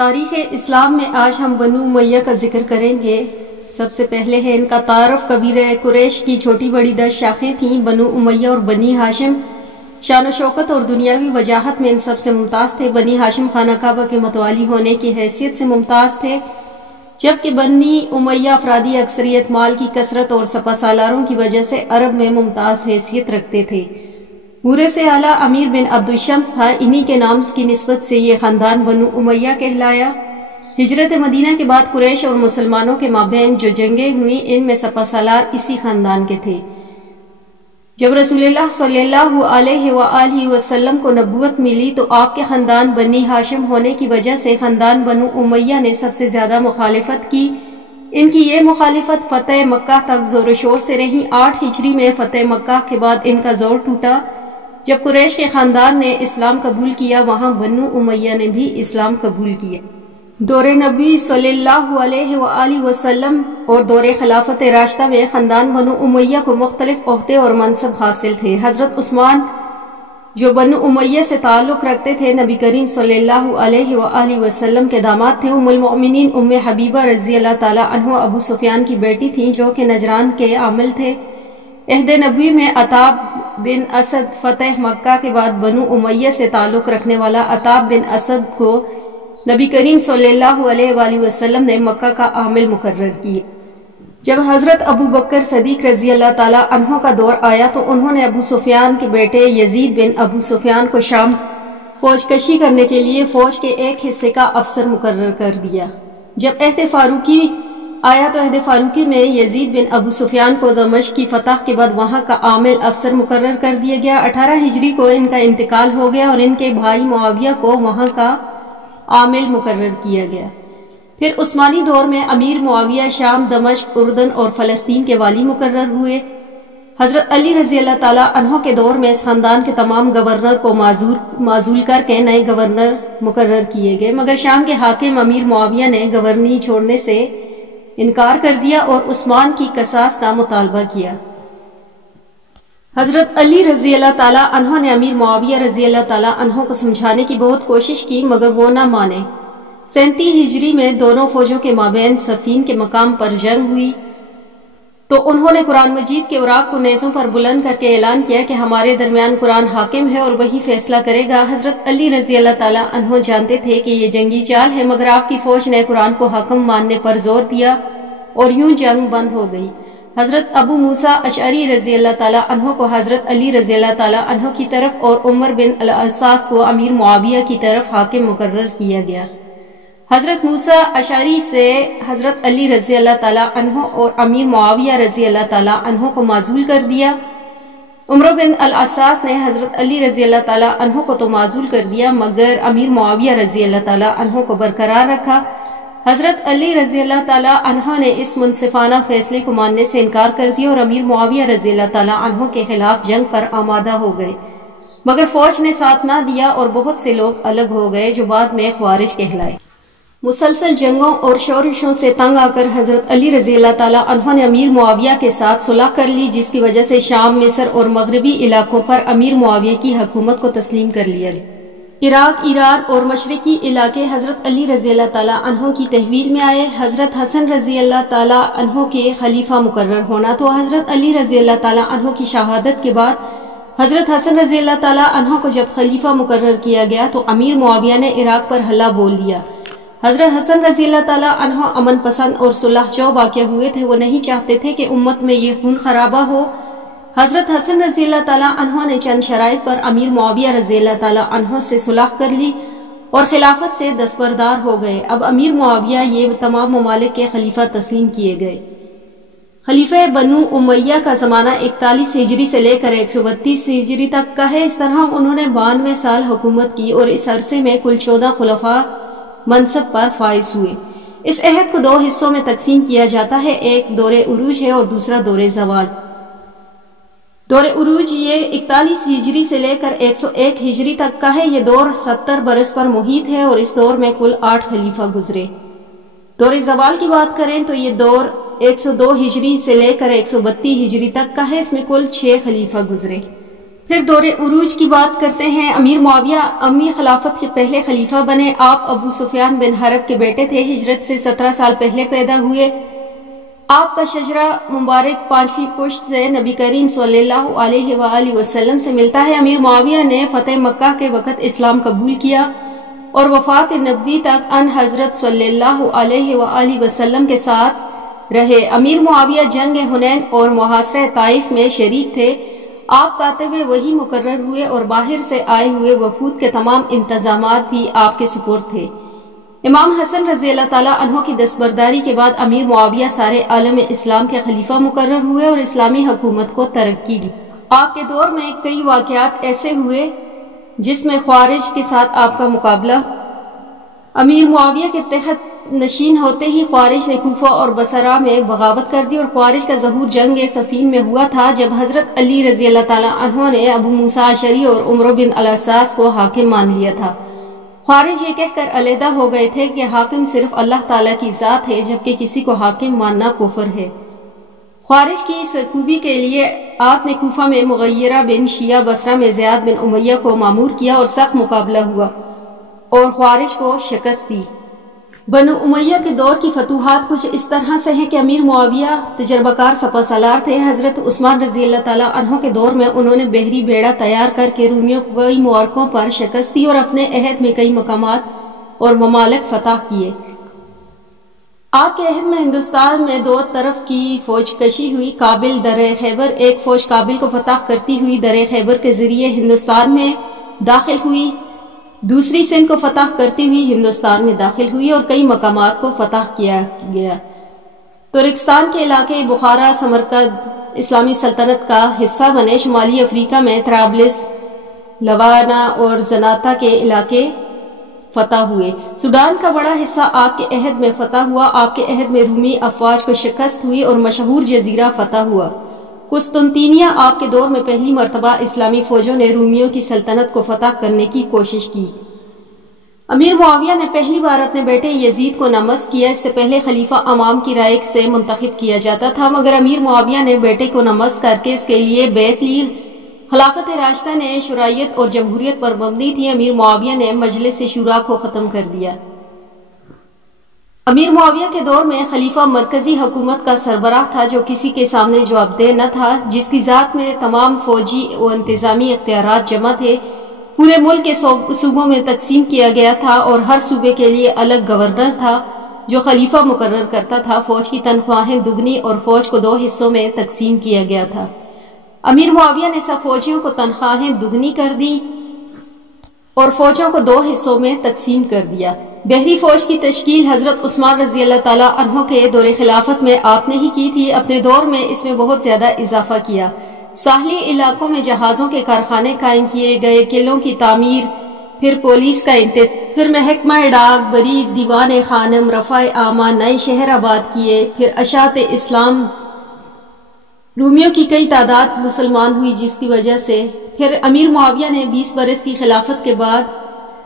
تاریخ اسلام میں آج ہم بنو امیہ کا ذکر کریں گے۔ سب سے پہلے ہے ان کا تعارف۔ قبیلہ قریش کی چھوٹی بڑی 10 شاخیں تھیں۔ بنو امیہ اور بنی ہاشم شان و شوکت اور دنیاوی وجاہت میں ان سب سے ممتاز تھے۔ بنی ہاشم خانہ کعبہ کے متوالی ہونے کی حیثیت سے ممتاز تھے، جبکہ بنی امیہ افرادی اکثریت، مال کی کثرت اور سپہ سالاروں کی وجہ سے عرب میں ممتاز حیثیت رکھتے تھے۔ بورے سے اعلیٰ امیر بن عبد الشمس تھا، انہی کے نام کی نسبت سے یہ خاندان بنو امیہ کہلایا۔ ہجرت مدینہ کے بعد قریش اور مسلمانوں کے مابین جو جنگیں ہوئیں، ان میں سپہ سالار اسی خاندان کے تھے۔ جب رسول اللہ صلی اللہ علیہ وآلہ وسلم کو نبوت ملی تو آپ کے خاندان بنی ہاشم ہونے کی وجہ سے خاندان بنو امیہ نے سب سے زیادہ مخالفت کی۔ ان کی یہ مخالفت فتح مکہ تک زور و شور سے رہی۔ 8 ہجری میں فتح مکہ کے بعد ان کا زور ٹوٹا۔ جب قریش کے خاندان نے اسلام قبول کیا، وہاں بنو امیہ نے بھی اسلام قبول کیا۔ دور نبی صلی اللہ علیہ وآلہ وسلم اور دور خلافت راشدہ میں خاندان بنو امیہ کو مختلف عہدے اور منصب حاصل تھے۔ حضرت عثمان جو بنو امیہ سے تعلق رکھتے تھے، نبی کریم صلی اللہ علیہ وآلہ وسلم کے داماد تھے۔ ام المؤمنین ام حبیبہ رضی اللہ تعالی عنہ ابو سفیان کی بیٹی تھیں، جو کہ نجران کے عامل تھے۔ عہد نبوی میں عتاب بن اسد فتح مکہ کے بعد بنو امیہ سے تعلق رکھنے والا عتاب بن اسد کو نبی کریم صلی اللہ علیہ وآلہ وسلم نے مکہ کا عامل مقرر کیا۔ جب حضرت ابو بکر صدیق رضی اللہ تعالی عنہ کا دور آیا تو انہوں نے ابو سفیان کے بیٹے یزید بن ابو سفیان کو شام فوج کشی کرنے کے لیے فوج کے ایک حصے کا افسر مقرر کر دیا۔ جب عہد فاروقی آیا تو عہد فاروقی میں یزید بن ابو سفیان کو دمشق کی فتح کے بعد وہاں کا عامل افسر مقرر کر دیا گیا۔ 18 ہجری کو ان کا انتقال ہو گیا اور ان کے بھائی معاویہ کو وہاں کا عامل مقرر کیا گیا۔ پھر عثمانی دور میں امیر معاویہ شام، دمشق، اردن اور فلسطین کے والی مقرر ہوئے۔ حضرت علی رضی اللہ تعالی عنہ کے دور میں اس خاندان کے تمام گورنر کو معزول کر کے نئے گورنر مقرر کیے گئے، مگر شام کے حاکم امیر معاویہ نے گورنی چھوڑنے سے انکار کر دیا اور عثمان کی قصاص کا مطالبہ کیا۔ حضرت علی رضی اللہ تعالیٰ عنہ نے امیر معاویہ رضی اللہ تعالیٰ عنہ کو سمجھانے کی بہت کوشش کی، مگر وہ نہ مانے۔ 37 ہجری میں دونوں فوجوں کے مابین صفین کے مقام پر جنگ ہوئی تو انہوں نے قرآن مجید کے اوراق کو نیزوں پر بلند کر کے اعلان کیا کہ ہمارے درمیان قرآن حاکم ہے اور وہی فیصلہ کرے گا۔ حضرت علی رضی اللہ تعالیٰ عنہ جانتے تھے کہ یہ جنگی چال ہے، مگر آپ کی فوج نے قرآن کو حاکم ماننے پر زور دیا اور یوں جنگ بند ہو گئی۔ حضرت ابو موسیٰ اشعری رضی اللہ تعالیٰ عنہ کو حضرت علی رضی اللہ تعالیٰ عنہ کی طرف اور عمر بن العاص کو امیر معاویہ کی طرف حاکم مقرر کیا گیا۔ حضرت موسیٰ اشعری سے حضرت علی رضی اللہ تعالیٰ عنہ اور امیر معاویہ رضی اللہ تعالیٰ عنہ کو معزول کر دیا۔ عمر بن العاص نے حضرت علی رضی اللہ تعالیٰ عنہ کو تو معزول کر دیا، مگر امیر معاویہ رضی اللہ تعالیٰ عنہ کو برقرار رکھا۔ حضرت علی رضی اللہ تعالیٰ عنہ نے اس منصفانہ فیصلے کو ماننے سے انکار کر دیا اور امیر معاویہ رضی اللہ تعالیٰ عنہ کے خلاف جنگ پر آمادہ ہو گئے، مگر فوج نے ساتھ نہ دیا اور بہت سے لوگ الگ ہو گئے جو بعد میں خوارج کہلائے۔ مسلسل جنگوں اور شورشوں سے تنگ آ کر حضرت علی رضی اللہ تعالیٰ عنہ نے امیر معاویہ کے ساتھ صلح کر لی، جس کی وجہ سے شام، مصر اور مغربی علاقوں پر امیر معاویہ کی حکومت کو تسلیم کر لیا گیا۔ عراق، ایران اور مشرقی علاقے حضرت علی رضی اللہ تعالیٰ عنہ کی تحویل میں آئے۔ حضرت حسن رضی اللہ تعالیٰ عنہ کے خلیفہ مقرر ہونا تو حضرت علی رضی اللہ تعالیٰ عنہ کی شہادت کے بعد حضرت حسن رضی اللہ تعالیٰ عنہ کو جب خلیفہ مقرر کیا گیا تو امیر معاویہ نے عراق پر حملہ بول دیا۔ حضرت حسن رضی اللہ تعالیٰ عنہ امن پسند اور صلح جو واقع ہوئے تھے، وہ نہیں چاہتے تھے کہ امت میں یہ خون خرابہ ہو۔ حضرت حسن رضی اللہ تعالیٰ عنہ نے چند شرائط پر امیر معاویہ رضی اللہ تعالیٰ عنہ سے صلح کر لی اور خلافت سے دستبردار ہو گئے۔ اب امیر معاویہ یہ تمام ممالک کے خلیفہ تسلیم کیے گئے۔ خلیفہ بنو امیہ کا زمانہ 41 ہجری سے لے کر 132 ہجری تک کا ہے۔ اس طرح انہوں نے 92 سال حکومت کی اور اس عرصے میں کل 14 خلفاء منصب پر فائز ہوئے۔ اس عہد کو 2 حصوں میں تقسیم کیا جاتا ہے، ایک دور عروج ہے اور دوسرا دور زوال۔ دور عروج یہ 41 ہجری سے لے کر 101 ہجری تک کا ہے۔ یہ دور 70 برس پر محیط ہے اور اس دور میں کل 8 خلیفہ گزرے۔ دور زوال کی بات کریں تو یہ دور 102 ہجری سے لے کر 132 ہجری تک کا ہے، اس میں کل 6 خلیفہ گزرے۔ پھر دور عروج کی بات کرتے ہیں۔ امیر معاویہ امی خلافت کے پہلے خلیفہ بنے۔ آپ ابو سفیان بن حرب کے بیٹے تھے، ہجرت سے 17 سال پہلے پیدا ہوئے۔ آپ کا شجرہ مبارک 5ویں پشت سے نبی کریم صلی اللہ علیہ وآلہ وسلم سے ملتا ہے۔ امیر معاویہ نے فتح مکہ کے وقت اسلام قبول کیا اور وفات نبوی تک ان حضرت صلی اللہ علیہ وآلہ وسلم کے ساتھ رہے۔ امیر معاویہ جنگ حنین اور محاصرہ طائف میں شریک تھے۔ آپ کاتب وحی مقرر ہوئے اور باہر سے آئے ہوئے وفود کے تمام انتظامات بھی آپ کے سپرد تھے۔ امام حسن رضی اللہ تعالیٰ عنہ کی دستبرداری کے بعد امیر معاویہ سارے عالم اسلام کے خلیفہ مقرر ہوئے اور اسلامی حکومت کو ترقی دی۔ آپ کے دور میں کئی واقعات ایسے ہوئے جس میں خوارج کے ساتھ آپ کا مقابلہ۔ امیر معاویہ کے تحت نشین ہوتے ہی خوارج نے کوفہ اور بصرہ میں بغاوت کر دی اور خوارج کا ظہور جنگ صفین میں ہوا تھا، جب حضرت علی رضی اللہ تعالیٰ عنہ نے ابو موسیٰ اشعری اور عمرو بن العاص کو حاکم مان لیا تھا۔ خوارج یہ کہہ کر علیحدہ ہو گئے تھے کہ حاکم صرف اللہ تعالیٰ کی ذات ہے، جبکہ کسی کو حاکم ماننا کفر ہے۔ خوارج کی سرکوبی کے لیے آپ نے کوفہ میں مغیرہ بن شیعہ، بصرہ میں زیاد بن امیہ کو مامور کیا اور سخت مقابلہ ہوا اور خوارج کو شکست دی۔ بنو امیہ کے دور کی فتوحات کچھ اس طرح سے ہیں کہ امیر معاویہ تجربہ کار سپہ سالار تھے۔ حضرت عثمان رضی اللہ تعالیٰ عنہ کے دور میں انہوں نے بحری بیڑا تیار کر کے رومیوں کو کئی معرکوں پر شکست دی اور اپنے عہد میں کئی مقامات اور ممالک فتح کیے۔ آپ کے عہد میں ہندوستان میں دو طرف کی فوج کشی ہوئی۔ کابل درِ خیبر، ایک فوج کابل کو فتح کرتی ہوئی درِ خیبر کے ذریعے ہندوستان میں داخل ہوئی، دوسری سندھ کو فتح کرتی ہوئی ہندوستان میں داخل ہوئی اور کئی مقامات کو فتح کیا گیا۔ ترکستان کے علاقے بخارا، سمرقند اسلامی سلطنت کا حصہ بنے۔ شمالی افریقہ میں طرابلس، لوانا اور زناتا کے علاقے فتح ہوئے۔ سوڈان کا بڑا حصہ آپ کے عہد میں فتح ہوا۔ آپ کے عہد میں رومی افواج کو شکست ہوئی اور مشہور جزیرہ فتح ہوا۔ قسطنطنیہ، آپ کے دور میں پہلی مرتبہ اسلامی فوجوں نے رومیوں کی سلطنت کو فتح کرنے کی کوشش کی۔ امیر معاویہ نے پہلی بار اپنے بیٹے یزید کو نامزد کیا۔ اس سے پہلے خلیفہ عوام کی رائے سے منتخب کیا جاتا تھا، مگر امیر معاویہ نے بیٹے کو نامزد کر کے اس کے لیے بیعت لی۔ خلافت راشدہ نے شرعیت اور جمہوریت پر مبنی تھی۔ امیر معاویہ نے مجلس شورا کو ختم کر دیا۔ امیر معاویہ کے دور میں خلیفہ مرکزی حکومت کا سربراہ تھا، جو کسی کے سامنے جواب دہ نہ تھا، جس کی ذات میں تمام فوجی و انتظامی اختیارات جمع تھے۔ پورے ملک کے صوبوں میں تقسیم کیا گیا تھا اور ہر صوبے کے لیے الگ گورنر تھا جو خلیفہ مقرر کرتا تھا۔ فوج کی تنخواہیں دگنی اور فوج کو دو حصوں میں تقسیم کیا گیا تھا۔ امیر معاویہ نے سب فوجیوں کو تنخواہیں دگنی کر دی اور فوجوں کو دو حصوں میں تقسیم کر دیا۔ بحری فوج کی تشکیل حضرت عثمان رضی اللہ تعالیٰ عنہ کے دور خلافت میں آپ نے ہی کی تھی۔ اپنے دور میں اس میں بہت زیادہ اضافہ کیا۔ ساحلی علاقوں میں جہازوں کے کارخانے قائم کیے گئے، قلعوں کی تعمیر، پھر پولیس کا انتظام، پھر محکمہ ڈاک، برید، دیوان خانم، رفع عامہ، نئے شہر آباد کیے، پھر اشاعت اسلام۔ رومیوں کی کئی تعداد مسلمان ہوئی، جس کی وجہ سے پھر امیر معاویہ نے 20 برس کی خلافت کے بعد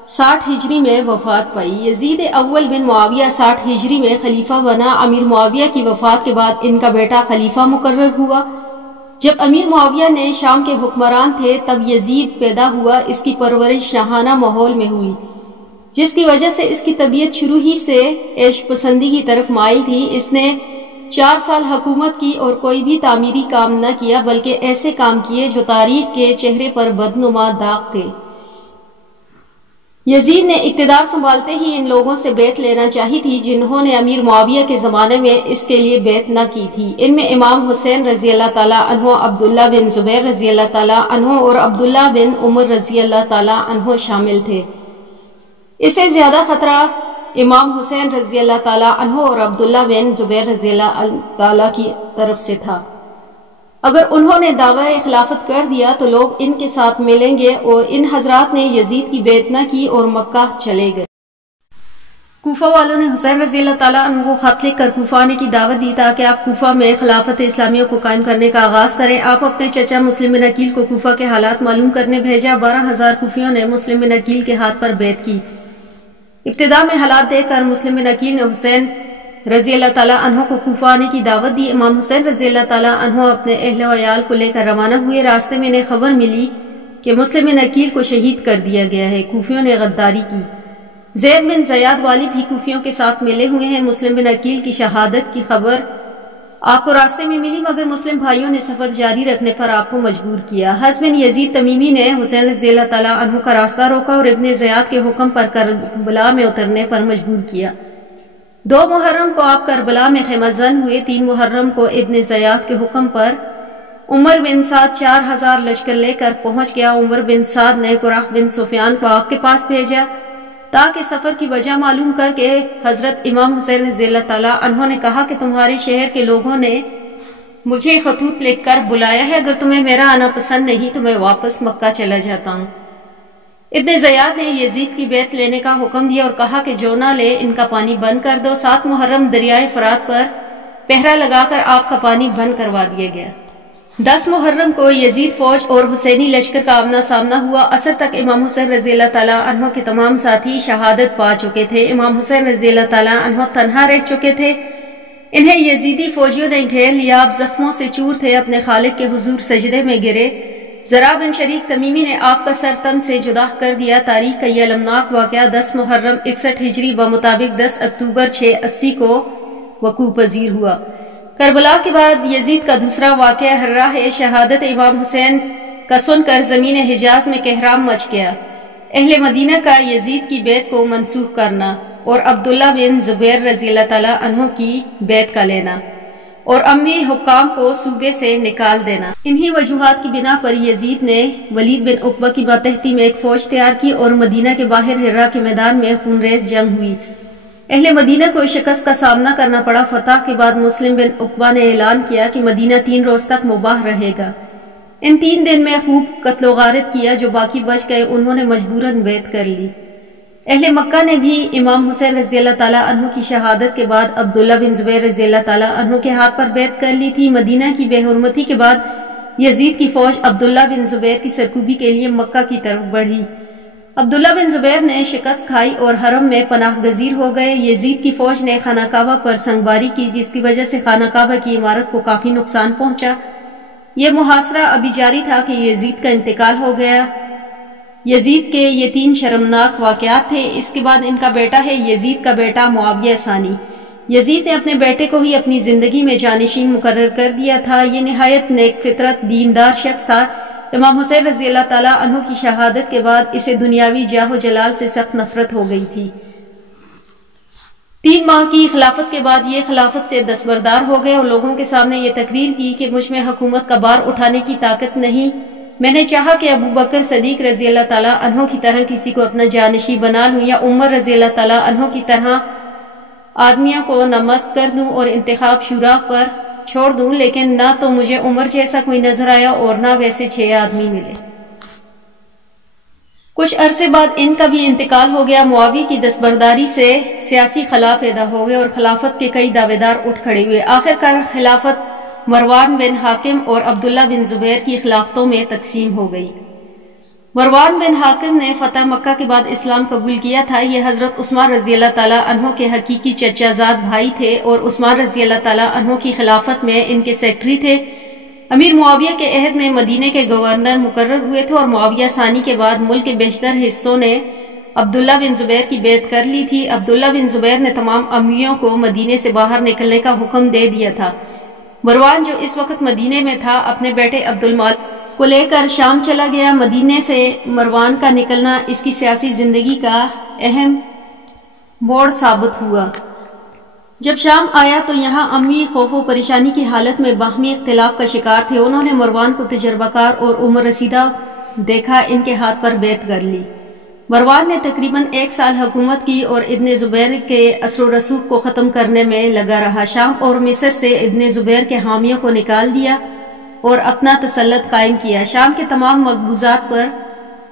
60 ہجری میں وفات پائی۔ یزید اول بن معاویہ 60 ہجری میں خلیفہ بنا۔ امیر معاویہ کی وفات کے بعد ان کا بیٹا خلیفہ مقرر ہوا۔ جب امیر معاویہ نے شام کے حکمران تھے تب یزید پیدا ہوا۔ اس کی پرورش شاہانہ ماحول میں ہوئی، جس کی وجہ سے اس کی طبیعت شروع ہی سے عیش پسندی کی طرف مائل تھی۔ اس نے 4 سال حکومت کی اور کوئی بھی تعمیری کام نہ کیا، بلکہ ایسے کام کیے جو تاریخ کے چہرے پر بدنما داغ تھے۔ یزید نے اقتدار سنبھالتے ہی ان لوگوں سے بیعت لینا چاہی تھی جنہوں نے امیر معاویہ کے زمانے میں اس کے لیے بیعت نہ کی تھی۔ ان میں امام حسین رضی اللہ تعالیٰ عنہ، عبداللہ بن زبیر رضی اللہ تعالیٰ عنہ اور عبداللہ بن عمر رضی اللہ تعالیٰ عنہ شامل تھے۔ اسے زیادہ خطرہ امام حسین رضی اللہ تعالیٰ عنہ اور عبداللہ بن زبیر رضی اللہ تعالیٰ کی طرف سے تھا۔ اگر انہوں نے دعویٰ خلافت کر دیا تو لوگ ان کے ساتھ ملیں گے، اور ان حضرات نے یزید کی بیعت نہ کی اور مکہ چلے گئے۔ کوفہ والوں نے حسین رضی اللہ تعالیٰ عنہ کو خط لکھ کر کوفہ آنے کی دعوت دی تاکہ آپ کوفہ میں خلافت اسلامیہ کو قائم کرنے کا آغاز کریں۔ آپ اپنے چچا مسلم بن عقیل کو کوفہ کے حالات معلوم کرنے بھیجا۔ 12,000 کوفیوں نے مسلم بن عقیل کے ہاتھ پر بیعت کی۔ ابتدا میں حالات دیکھ کر مسلم بن عقیل نے حسین رضی اللہ تعالیٰ عنہ کو کوفہ آنے کی دعوت دی۔ امام حسین رضی اللہ تعالیٰ عنہ اپنے اہل و عیال کو لے کر روانہ ہوئے۔ راستے میں انہیں خبر ملی کہ مسلم بن عقیل کو شہید کر دیا گیا ہے۔ کوفیوں نے غداری کی۔ زید بن زیاد والی بھی کوفیوں کے ساتھ ملے ہوئے ہیں۔ مسلم بن عقیل کی شہادت کی خبر آپ کو راستے میں ملی، مگر مسلم بھائیوں نے سفر جاری رکھنے پر آپ کو مجبور کیا۔ حسن بن یزید تمیمی نے حسین رضی اللہ تعالیٰ عنہ کا راستہ روکا اور ابن زیاد کے حکم پر کربلا میں اترنے پر مجبور کیا۔ 2 محرم کو آپ کربلا میں خیمہ زن ہوئے۔ 3 محرم کو ابن زیاد کے حکم پر عمر بن سعد 4000 لشکر لے کر پہنچ گیا۔ عمر بن سعد نے قرح بن سفیان کو آپ کے پاس بھیجا تاکہ سفر کی وجہ معلوم کر کے حضرت امام حسین رضی اللہ تعالیٰ عنہ نے کہا کہ تمہارے شہر کے لوگوں نے مجھے خطوط لکھ کر بلایا ہے، اگر تمہیں میرا آنا پسند نہیں تو میں واپس مکہ چلا جاتا ہوں۔ ابن زیاد نے یزید کی بیعت لینے کا حکم دیا اور کہا کہ جو نہ لے ان کا پانی بند کر دو۔ 7 محرم دریائے فرات پر پہرا لگا کر آپ کا پانی بند کروا دیا گیا۔ 10 محرم کو یزید فوج اور حسینی لشکر کا آمنا سامنا ہوا۔ عصر تک امام حسین رضی اللہ تعالیٰ عنہ کے تمام ساتھی شہادت پا چکے تھے۔ امام حسین رضی اللہ تعالیٰ عنہ تنہا رہ چکے تھے۔ انہیں یزیدی فوجیوں نے گھیر لیا، آپ زخموں سے چور تھے، اپنے خالق کے حضور سجدے میں گرے۔ زرع بن شریک تمیمی نے آپ کا سر تن سے جدا کر دیا۔ تاریخ کا یہ المناک واقعہ 10 محرم 61 ہجری بمطابق 10 اکتوبر 680 کو وقوع پذیر ہوا۔ کربلا کے بعد یزید کا دوسرا واقعہ ہرہ ہے۔ شہادت امام حسین کا سن کر زمین حجاز میں کہرام مچ گیا۔ اہل مدینہ کا یزید کی بیعت کو منسوخ کرنا اور عبداللہ بن زبیر رضی اللہ تعالیٰ عنہ کی بیعت کا لینا اور امی حکام کو صوبے سے نکال دینا، انہی وجوہات کی بنا پر یزید نے ولید بن عقبہ کی ماتحتی میں ایک فوج تیار کی اور مدینہ کے باہر ہرہ کے میدان میں خونریز جنگ ہوئی۔ اہل مدینہ کو شکست کا سامنا کرنا پڑا۔ فتح کے بعد مسلم بن عقبہ نے اعلان کیا کہ مدینہ 3 روز تک مباح رہے گا۔ ان 3 دن میں خوب قتل و غارت کیا، جو باقی بچ گئے انہوں نے مجبوراً بیعت کر لی۔ اہل مکہ نے بھی امام حسین رضی اللہ تعالیٰ عنہ کی شہادت کے بعد عبداللہ بن زبیر رضی اللہ تعالیٰ عنہ کے ہاتھ پر بیعت کر لی تھی۔ مدینہ کی بے حرمتی کے بعد یزید کی فوج عبداللہ بن زبیر کی سرکوبی کے لیے مکہ کی طرف بڑھی۔ عبداللہ بن زبیر نے شکست کھائی اور حرم میں پناہ گزیر ہو گئے۔ یزید کی فوج نے خانہ کعبہ پر سنگباری کی، جس کی وجہ سے خانہ کعبہ کی عمارت کو کافی نقصان پہنچا۔ یہ محاصرہ ابھی جاری تھا کہ یزید کا انتقال ہو گیا۔ یزید کے یہ 3 شرمناک واقعات تھے۔ اس کے بعد ان کا بیٹا ہے یزید کا بیٹا معاویہ ثانی۔ یزید نے اپنے بیٹے کو ہی اپنی زندگی میں جانشین مقرر کر دیا تھا۔ یہ نہایت نیک فطرت دیندار شخص تھا۔ امام حسین رضی اللہ تعالیٰ عنہ کی شہادت کے بعد اسے دنیاوی جاہ و جلال سے سخت نفرت ہو گئی تھی۔ 3 ماہ کی خلافت کے بعد یہ خلافت سے دستبردار ہو گئے اور لوگوں کے سامنے یہ تقریر کی کہ مجھ میں حکومت کا بار اٹھانے کی طاقت نہیں۔ میں نے چاہا کہ ابو بکر صدیق رضی اللہ تعالیٰ عنہ کی طرح کسی کو اپنا جانشین بنا لوں یا عمر رضی اللہ تعالیٰ عنہ کی طرح آدمیوں کو نمست کر دوں اور انتخاب شورا پر چھوڑ دوں، لیکن نہ تو مجھے عمر جیسا کوئی نظر آیا اور نہ ویسے 6 آدمی ملے۔ کچھ عرصے بعد ان کا بھی انتقال ہو گیا۔ معاویہ کی دستبرداری سے سیاسی خلا پیدا ہو گئے اور خلافت کے کئی دعوے دار اٹھ کھڑے ہوئے۔ آخرکار خلافت مروان بن حاکم اور عبداللہ بن زبیر کی خلافتوں میں تقسیم ہو گئی۔ مروان بن حاکم نے فتح مکہ کے بعد اسلام قبول کیا تھا۔ یہ حضرت عثمان رضی اللہ تعالیٰ عنہ کے حقیقی چچا زاد بھائی تھے اور عثمان رضی اللہ تعالیٰ عنہ کی خلافت میں ان کے سیکرٹری تھے۔ امیر معاویہ کے عہد میں مدینے کے گورنر مقرر ہوئے تھے اور معاویہ ثانی کے بعد ملک کے بیشتر حصوں نے عبداللہ بن زبیر کی بیعت کر لی تھی۔ عبداللہ بن زبیر نے تمام امیوں کو مدینے سے باہر نکلنے کا حکم دے دیا تھا۔ مروان جو اس وقت مدینے میں تھا اپنے بیٹے عبدالمالک کو لے کر شام چلا گیا۔ مدینے سے مروان کا نکلنا اس کی سیاسی زندگی کا اہم موڑ ثابت ہوا۔ جب شام آیا تو یہاں امی خوف و پریشانی کی حالت میں باہمی اختلاف کا شکار تھے۔ انہوں نے مروان کو تجربہ کار اور عمر رسیدہ دیکھا، ان کے ہاتھ پر بیعت کر لی۔ مروان نے تقریباً 1 سال حکومت کی اور ابن زبیر کے اثر و رسوخ کو ختم کرنے میں لگا رہا۔ شام اور مصر سے ابن زبیر کے حامیوں کو نکال دیا اور اپنا تسلط قائم کیا۔ شام کے تمام مقبوضات پر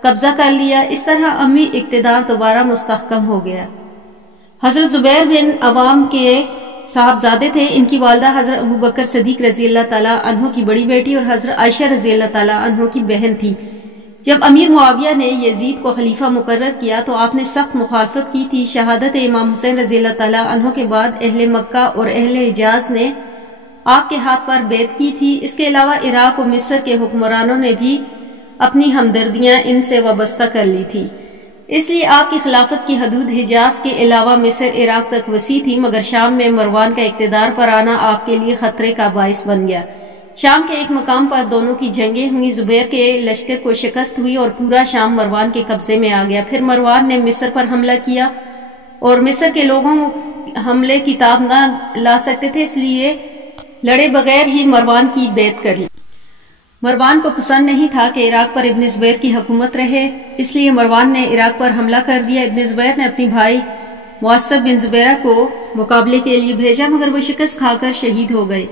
قبضہ کر لیا۔ اس طرح امی اقتدار دوبارہ مستحکم ہو گیا۔ حضرت زبیر بن عوام کے صاحبزادے تھے۔ ان کی والدہ حضرت ابو بکر صدیق رضی اللہ تعالیٰ عنہ کی بڑی بیٹی اور حضرت عائشہ رضی اللہ تعالیٰ عنہ کی بہن تھی۔ جب امیر معاویہ نے یزید کو خلیفہ مقرر کیا تو آپ نے سخت مخالفت کی تھی۔ شہادت امام حسین رضی اللہ تعالیٰ عنہ کے بعد اہل مکہ اور اہل حجاز نے آپ کے ہاتھ پر بیعت کی تھی۔ اس کے علاوہ عراق و مصر کے حکمرانوں نے بھی اپنی ہمدردیاں ان سے وابستہ کر لی تھی۔ اس لیے آپ کی خلافت کی حدود حجاز کے علاوہ مصر عراق تک وسیع تھی، مگر شام میں مروان کا اقتدار پر آنا آپ کے لیے خطرے کا باعث بن گیا۔ شام کے ایک مقام پر دونوں کی جنگیں ہوئی، زبیر کے لشکر کو شکست ہوئی اور پورا شام مروان کے قبضے میں آ گیا۔ پھر مروان نے مصر پر حملہ کیا اور مصر کے لوگوں حملے کی تاب نہ لا سکتے تھے، اس لیے لڑے بغیر ہی مروان کی بیعت کر لی۔ مروان کو پسند نہیں تھا کہ عراق پر ابن زبیر کی حکومت رہے، اس لیے مروان نے عراق پر حملہ کر دیا۔ ابن زبیر نے اپنی بھائی معصب بن زبیرہ کو مقابلے کے لیے بھیجا، مگر وہ شکست کھا کر شہید ہو گئے۔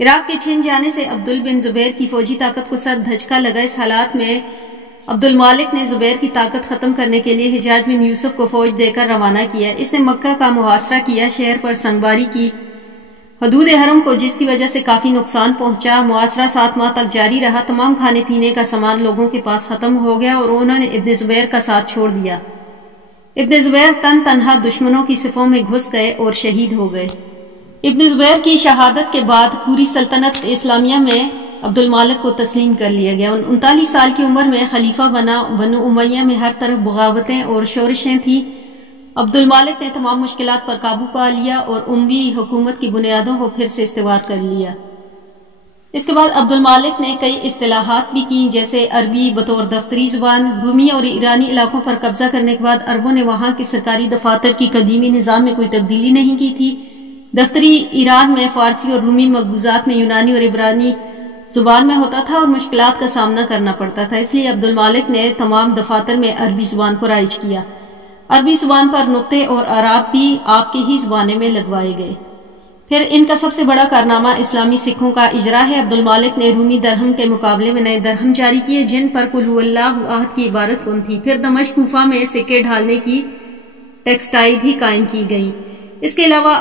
عراق کے چھن جانے سے عبدل بن زبیر کی فوجی طاقت کو سخت دھچکا لگا۔ اس حالات میں عبد المالک نے زبیر کی طاقت ختم کرنے کے لیے حجاج بن یوسف کو فوج دے کر روانہ کیا۔ اس نے مکہ کا محاصرہ کیا، شہر پر سنگباری کی، حدود حرم کو جس کی وجہ سے کافی نقصان پہنچا۔ محاصرہ 7 ماہ تک جاری رہا، تمام کھانے پینے کا سامان لوگوں کے پاس ختم ہو گیا اور انہوں نے ابن زبیر کا ساتھ چھوڑ دیا۔ ابن زبیر تنہا دشمنوں کی صفوں میں گھس گئے اور شہید ہو گئے۔ ابن زبیر کی شہادت کے بعد پوری سلطنت اسلامیہ میں عبد المالک کو تسلیم کر لیا گیا۔ 39 سال کی عمر میں خلیفہ بنا۔ بنو امیہ میں ہر طرف بغاوتیں اور شورشیں تھیں۔ عبد المالک نے تمام مشکلات پر قابو پا لیا اور اموی حکومت کی بنیادوں کو پھر سے استوار کر لیا۔ اس کے بعد عبد المالک نے کئی اصلاحات بھی کی، جیسے عربی بطور دفتری زبان۔ رومی اور ایرانی علاقوں پر قبضہ کرنے کے بعد عربوں نے وہاں کے سرکاری دفاتر کی قدیمی نظام میں کوئی تبدیلی نہیں کی تھی۔ دفتری ایران میں فارسی اور رومی مقبوضات میں یونانی اور عبرانی زبان میں ہوتا تھا اور مشکلات کا سامنا کرنا پڑتا تھا، اس لیے عبد المالک نے تمام دفاتر میں عربی زبان کو رائج کیا۔ عربی زبان پر نقطے اور اعراب بھی آپ کی ہی زبانیں میں لگوائے گئے۔ پھر ان کا سب سے بڑا کارنامہ اسلامی سکوں کا اجرا ہے۔ عبد المالک نے رومی درہم کے مقابلے میں نئے درہم جاری کیے، جن پر قل هو اللہ احد کی عبارت کن تھی۔ پھر دمشق، کوفہ میں سکے ڈھالنے کی ٹیکسٹائل بھی قائم کی گئی۔ اس کے علاوہ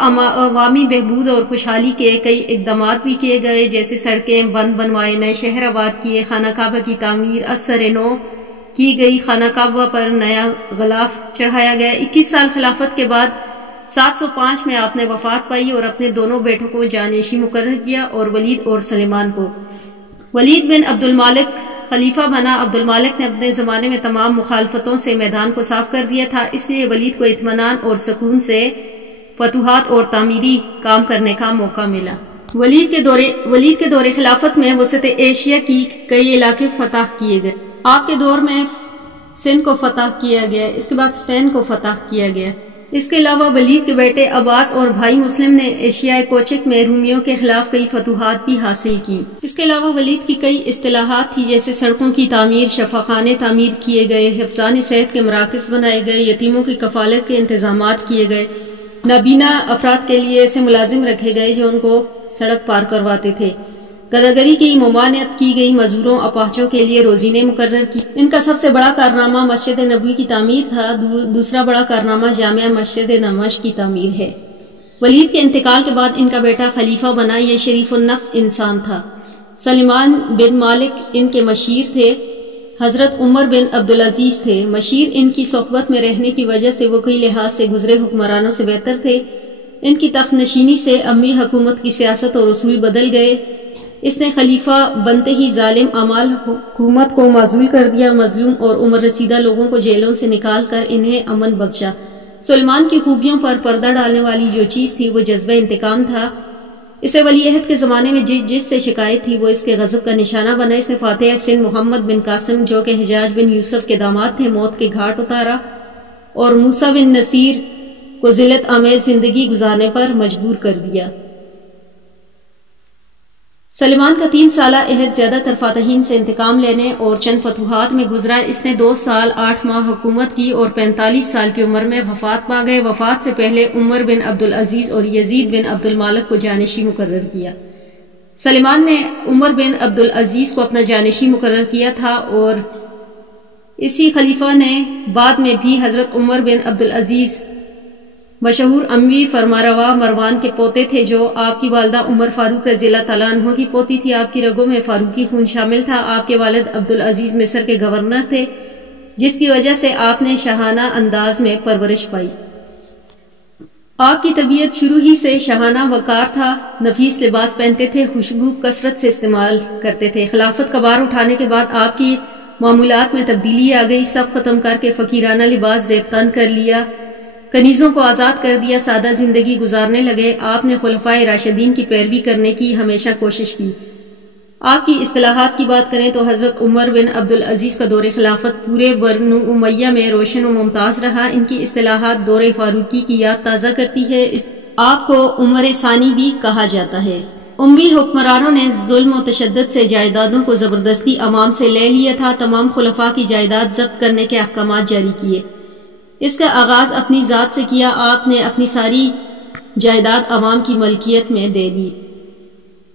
عوامی بہبود اور خوشحالی کے کئی اقدامات بھی کیے گئے، جیسے سڑکیں بنوائے، نئے شہر آباد کیے، خانہ کعبہ کی تعمیر اثر نو کی گئی، خانہ کعبہ پر نیا غلاف چڑھایا گیا۔ 21 سال خلافت کے بعد 705 میں آپ نے وفات پائی اور اپنے دونوں بیٹوں کو جانشین مقرر کیا اور ولید اور سلیمان کو۔ ولید بن عبد المالک خلیفہ بنا۔ عبد المالک نے اپنے زمانے میں تمام مخالفتوں سے میدان کو صاف کر دیا تھا، اس لیے ولید کو اطمینان اور سکون سے فتوحات اور تعمیری کام کرنے کا موقع ملا۔ ولید کے دور خلافت میں وسط ایشیا کی کئی علاقے فتح کیے گئے۔ آپ کے دور میں سندھ کو فتح کیا گیا، اس کے بعد اسپین کو فتح کیا گیا۔ اس کے علاوہ ولید کے بیٹے عباس اور بھائی مسلم نے ایشیائے کوچک میں رومیوں کے خلاف کئی فتوحات بھی حاصل کی۔ اس کے علاوہ ولید کی کئی اصطلاحات تھی، جیسے سڑکوں کی تعمیر، شفاخانے تعمیر کیے گئے، حفظان صحت کے مراکز بنائے گئے، یتیموں کی کفالت کے انتظامات کیے گئے، نابینا افراد کے لیے ایسے ملازم رکھے گئے جو ان کو سڑک پار کرواتے تھے، گداگری کی ممانعت کی گئی، مزدوروں اپاہجوں کے لیے روزینے مقرر کی۔ ان کا سب سے بڑا کارنامہ مسجد نبوی کی تعمیر تھا، دوسرا بڑا کارنامہ جامع مسجد دمشق کی تعمیر ہے۔ ولید کے انتقال کے بعد ان کا بیٹا خلیفہ بنا، یہ شریف النفس انسان تھا۔ سلیمان بن مالک ان کے مشیر تھے، حضرت عمر بن عبدالعزیز تھے مشیر۔ ان کی صحبت میں رہنے کی وجہ سے وہ کئی لحاظ سے گزرے حکمرانوں سے بہتر تھے۔ ان کی تخت نشینی سے امی حکومت کی سیاست اور اصول بدل گئے۔ اس نے خلیفہ بنتے ہی ظالم اعمال حکومت کو معزول کر دیا، مظلوم اور عمر رسیدہ لوگوں کو جیلوں سے نکال کر انہیں امن بخشا۔ سلیمان کی خوبیوں پر پردہ ڈالنے والی جو چیز تھی وہ جذبہ انتقام تھا۔ اسے ولی عہد کے زمانے میں جس سے شکایت تھی وہ اس کے غضب کا نشانہ بنا۔ اس نے فاتح سندھ محمد بن قاسم، جو کہ حجاج بن یوسف کے داماد تھے، موت کے گھاٹ اتارا اور موسیٰ بن نصیر کو ذلت آمیز زندگی گزارنے پر مجبور کر دیا۔ سلیمان کا 3 سالہ عہد زیادہ تر فاتحین سے انتقام لینے اور چند فتوحات میں گزرا۔ اس نے 2 سال 8 ماہ حکومت کی اور 45 سال کی عمر میں وفات پا گئے۔ وفات سے پہلے عمر بن عبدالعزیز اور یزید بن عبد المالک کو جانشین مقرر کیا۔ سلیمان نے عمر بن عبدالعزیز کو اپنا جانشین مقرر کیا تھا اور اسی خلیفہ نے بعد میں بھی حضرت عمر بن عبدالعزیز مشہور اموی فرمانروا مروان کے پوتے تھے، جو آپ کی والدہ عمر فاروق رضی اللہ تعالیٰ عنہ کی پوتی تھی۔ آپ کی رگوں میں فاروقی خون شامل تھا۔ آپ کے والد عبدالعزیز مصر کے گورنر تھے، جس کی وجہ سے آپ نے شاہانہ انداز میں پرورش پائی۔ آپ کی طبیعت شروع ہی سے شاہانہ وقار تھا، نفیس لباس پہنتے تھے، خوشبو کثرت سے استعمال کرتے تھے۔ خلافت کا بار اٹھانے کے بعد آپ کی معمولات میں تبدیلی آ گئی، سب ختم کر کے فقیرانہ لباس زیب تن کر لیا، کنیزوں کو آزاد کر دیا، سادہ زندگی گزارنے لگے۔ آپ نے خلفائے راشدین کی پیروی کرنے کی ہمیشہ کوشش کی۔ آپ کی اصطلاحات کی بات کریں تو حضرت عمر بن عبدالعزیز کا دور خلافت پورے بنو امیہ میں روشن و ممتاز رہا۔ ان کی اصطلاحات دور فاروقی کی یاد تازہ کرتی ہے۔ آپ کو عمر ثانی بھی کہا جاتا ہے۔ اموی حکمرانوں نے ظلم و تشدد سے جائیدادوں کو زبردستی عوام سے لے لیا تھا، تمام خلفاء کی جائیداد ضبط کرنے کے احکامات جاری کیے۔ اس کا آغاز اپنی ذات سے کیا۔ آپ نے اپنی ساری جائیداد عوام کی ملکیت میں دے دی۔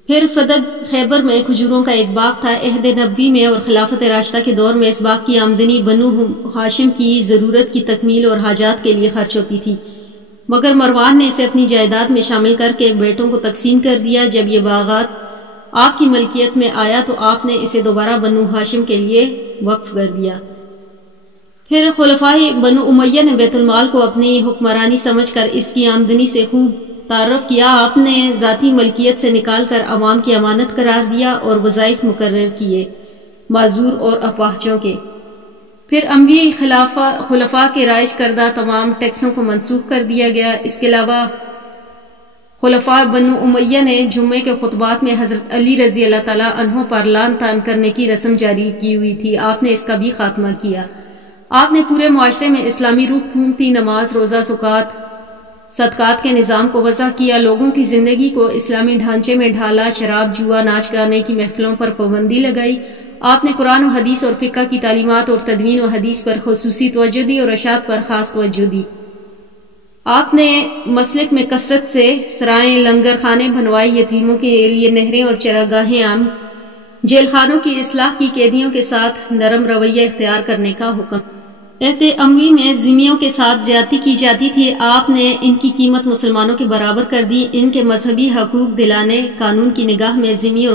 پھر فتح خیبر میں کھجوروں کا ایک باغ تھا۔ عہد نبوی میں اور خلافت راشدہ کے دور میں اس باغ کی آمدنی بنو ہاشم کی ضرورت کی تکمیل اور حاجات کے لیے خرچ ہوتی تھی، مگر مروان نے اسے اپنی جائیداد میں شامل کر کے بیٹوں کو تقسیم کر دیا۔ جب یہ باغات آپ کی ملکیت میں آیا تو آپ نے اسے دوبارہ بنو ہاشم کے لیے وقف کر دیا۔ پھر خلفائے بنو امیہ نے بیت المال کو اپنی حکمرانی سمجھ کر اس کی آمدنی سے خوب تعارف کیا۔ آپ نے ذاتی ملکیت سے نکال کر عوام کی امانت قرار دیا اور وظائف مقرر کیے، معذور اور اپاہجوں کے۔ پھر اموی خلفاء کے رائج کردہ تمام ٹیکسوں کو منسوخ کر دیا گیا۔ اس کے علاوہ خلفاء بنو امیہ نے جمعے کے خطبات میں حضرت علی رضی اللہ تعالیٰ عنہ پر لعن طعن کرنے کی رسم جاری کی ہوئی تھی، آپ نے اس کا بھی خاتمہ کیا۔ آپ نے پورے معاشرے میں اسلامی روح پھونکتی، نماز، روزہ، زکوٰۃ، صدقات کے نظام کو وضع کیا، لوگوں کی زندگی کو اسلامی ڈھانچے میں ڈھالا، شراب، جوا، ناچ گانے کی محفلوں پر پابندی لگائی۔ آپ نے قرآن و حدیث اور فقہ کی تعلیمات اور تدوین و حدیث پر خصوصی توجہ دی اور ارشاد پر خاص توجہ دی۔ آپ نے مسلک میں کثرت سے سرائیں، لنگر خانے بنوائے، یتیموں کے لیے نہریں اور چراگاہیں عام، جیل خانوں کی اصلاح کی، قیدیوں کے ساتھ نرم رویہ اختیار کرنے کا حکم۔ عہد اموی میں ذمیوں کے ساتھ زیادتی کی جاتی تھی، آپ نے ان کی قیمت مسلمانوں کے برابر کر دی۔ ان کے مذہبی حقوق دلانے، قانون کی نگاہ میں ذمی اور